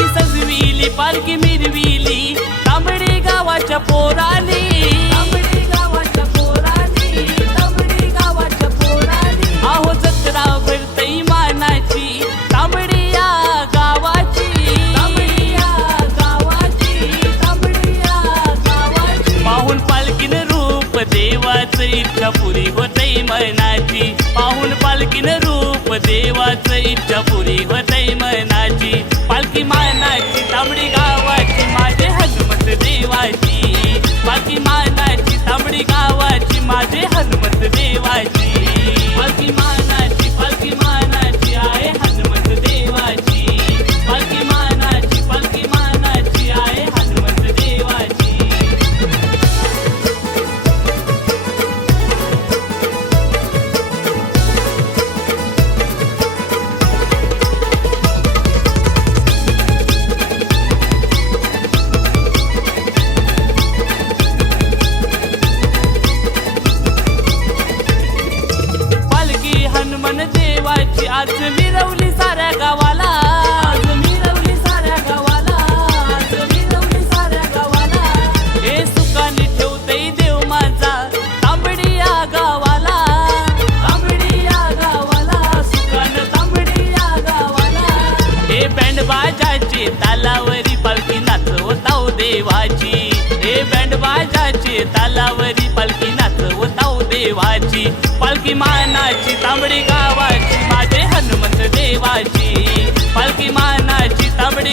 पालखी सजविली पालखी मिरविली तांबडी गावाच्या पोराली, तांबडी गावाच्या पोराली, तांबडी गावाच्या पोराली. आहो जत्रा भरतई मानाची तांबडी या गावाची, तांबडी या गावाची, तांबडी या गावाची. पाहून पालखीन रूप देवाचं इच्छा पुरी होतई मनाची, पाहून पालखीन रूप देवाचं इच्छा पुरी होतई मनाची. पालखी मानाची तांबडी गावाची माझे हनुमत देवाची, पालखी मानाची तांबडी गावाची माझे हनुमत देवाची. पालखी मानाची आहे हनुमत देवाची, पालखी मानाची आहे हनुमत देवाची. हनुमान देवाची आज मिरवली साऱ्या गावाला, आज मिरवली साऱ्या गावाला, आज मिरवली साऱ्या गावाला. हे सुखाने ठेवतई देव माझा तांबडी या गावाला, तांबडी या गावाला, सुखाने तांबडी या गावाला. हे बँड बाजाची तालावरी पालखी नाचवताव देवाची, हे बँड बाजाची तालावरी पालखी नाचवताव देवाची. पालखी मानाची तांबडी गावाची माझे हनुमंत देवाची, पालखी मानाची तांबडी